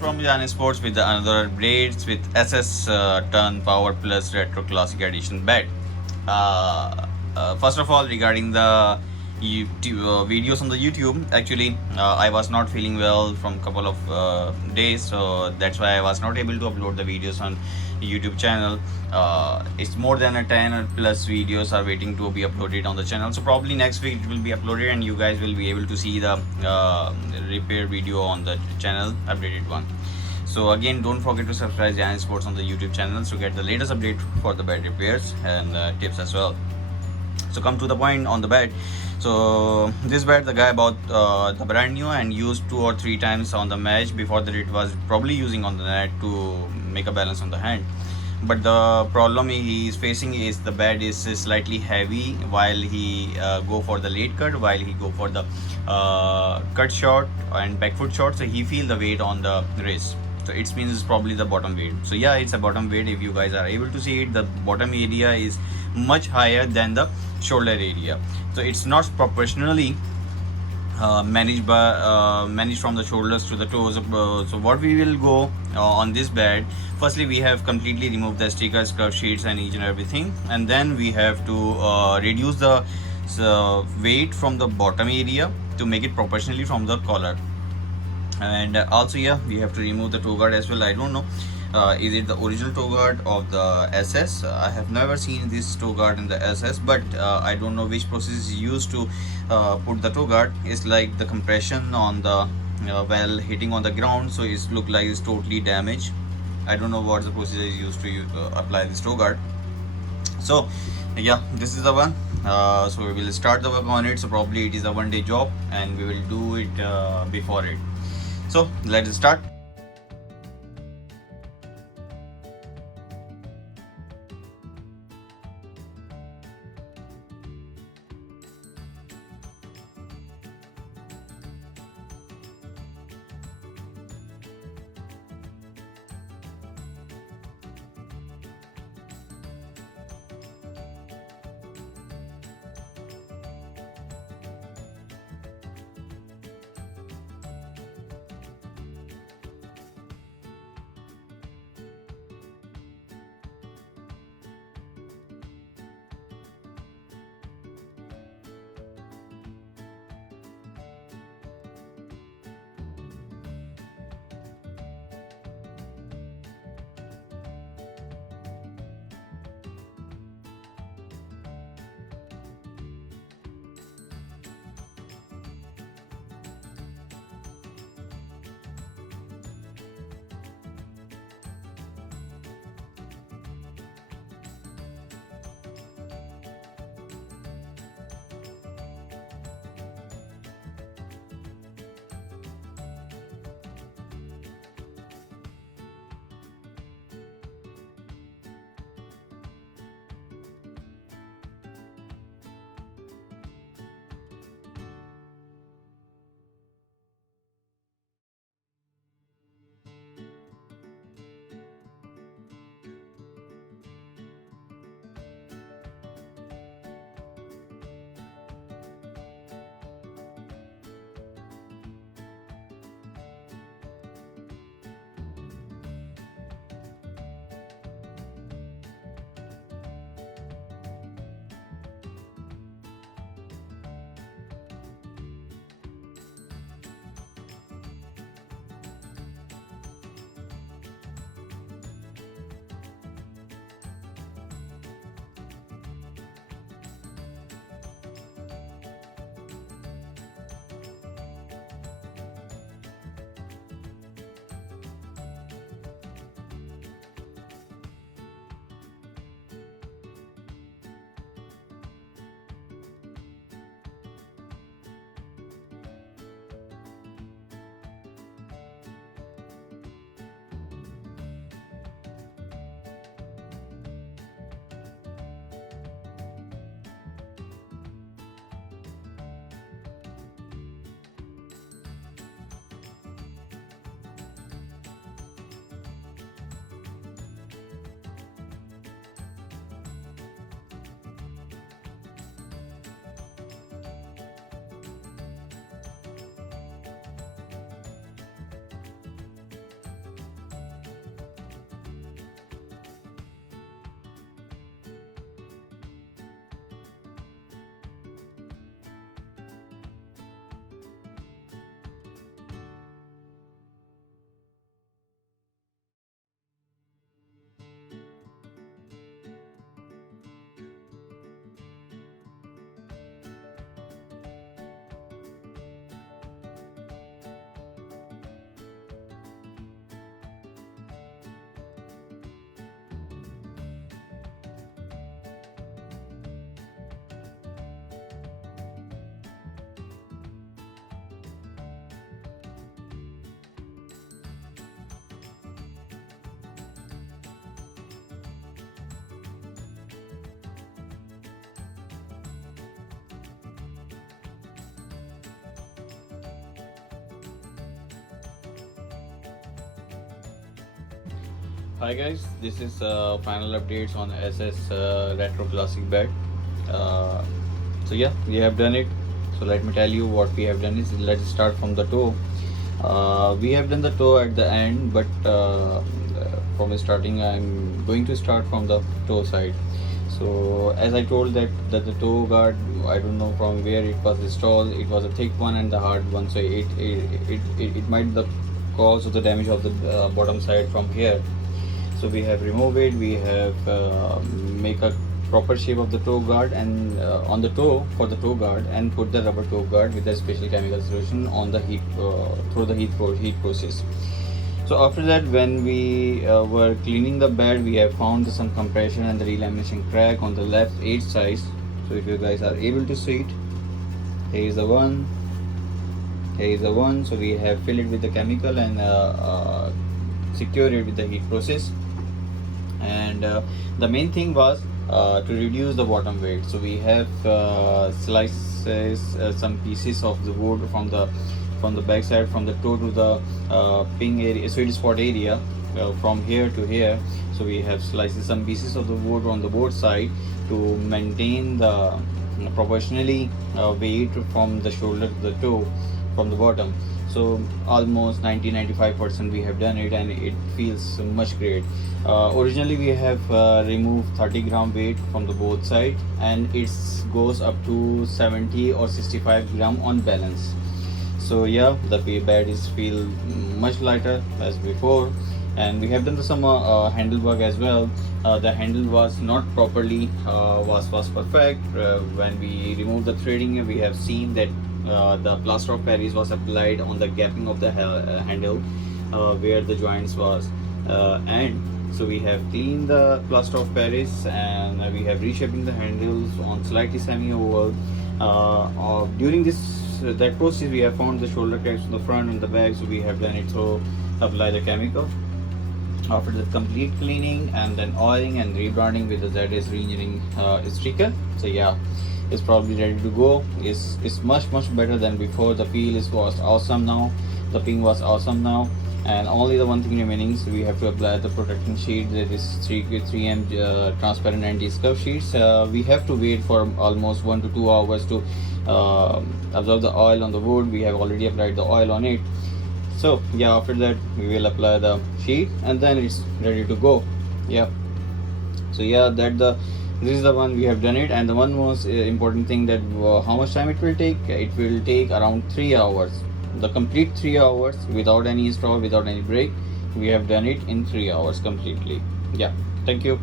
from Zayan Sports with another updates with SS Turn Power Plus Retro Classic Edition bed. First of all, regarding the YouTube, videos on the YouTube, actually, I was not feeling well from couple of days, so that's why I was not able to upload the videos on YouTube channel. It's more than a 10 or plus videos are waiting to be uploaded on the channel, so probably next week it will be uploaded and you guys will be able to see the repair video on the channel, updated one. So again, don't forget to subscribe Zayan Sports on the YouTube channel to get the latest update for the bed repairs and tips as well. So come to the point on the bed. So this bed the guy bought the brand new and used 2 or 3 times on the match. Before that it was probably using on the net to make a balance on the hand. But the problem he is facing is the bed is slightly heavy while he go for the late cut, while he go for the cut shot and back foot shot, so he feel the weight on the wrist. So it means it's probably the bottom weight. So yeah, it's a bottom weight. If you guys are able to see it, the bottom area is much higher than the shoulder area, so it's not proportionally managed from the shoulders to the toes. So what we will go on this bed, firstly we have completely removed the stickers, curve sheets and each and everything, and then we have to reduce the weight from the bottom area to make it proportionally from the collar. And also yeah, we have to remove the toe guard as well. I don't know, is it the original toe guard of the SS? I have never seen this toe guard in the SS, but I don't know which process is used to put the toe guard. It's like the compression on the while hitting on the ground, so it's look like it's totally damaged. I don't know what the process is used to apply this toe guard. So yeah, this is the one. So we will start the work on it. So probably it is a one-day job and we will do it before it. So let's start. Hi guys, this is final updates on SS retro classic bed. Uh, so yeah, we have done it. So let me tell you what we have done is, let's start from the toe. We have done the toe at the end, but from starting I'm going to start from the toe side. So as I told that the toe guard, I don't know from where it was installed. It was a thick one and the hard one, so it might the cause of the damage of the bottom side from here. So we have removed it. We have make a proper shape of the toe guard, and on the toe for the toe guard, and put the rubber toe guard with a special chemical solution on the heat through the heat process. So after that, when we were cleaning the bed, we have found some compression and the delamination crack on the left edge side. So if you guys are able to see it, here is the one, here is the one. So we have filled it with the chemical and secured it with the heat process. And the main thing was to reduce the bottom weight. So we have slices some pieces of the wood from the back side, from the toe to the ping area, sweet spot area, from here to here. So we have sliced some pieces of the wood on the both side to maintain the proportionally weight from the shoulder to the toe from the bottom. So almost 90-95% we have done it, and it feels much great. Originally we have removed 30 gram weight from the both side, and it goes up to 70 or 65 gram on balance. So yeah, the bed is feel much lighter as before. And we have done some handle work as well. The handle was not properly was perfect. When we removed the threading, we have seen that the plaster of Paris was applied on the gapping of the handle where the joints was, and so we have cleaned the plaster of Paris, and we have reshaping the handles on slightly semi-oval. During that process, we have found the shoulder cracks on the front and the back, so we have done it. So apply the chemical after the complete cleaning, and then oiling and rebranding with the ZS re-engineering sticker. So yeah, it's probably ready to go. It's much better than before. The peel was awesome now, the ping was awesome now, and only the one thing remaining, so we have to apply the protecting sheet, that is 3M transparent anti-scuff sheets. We have to wait for almost 1 to 2 hours to absorb the oil on the wood. We have already applied the oil on it. So yeah, after that we will apply the sheet, and then it's ready to go. Yeah, so yeah, this is the one we have done it. And the one most important thing, that how much time it will take. It will take around 3 hours, the complete 3 hours, without any stop, without any break. We have done it in 3 hours completely. Yeah, thank you.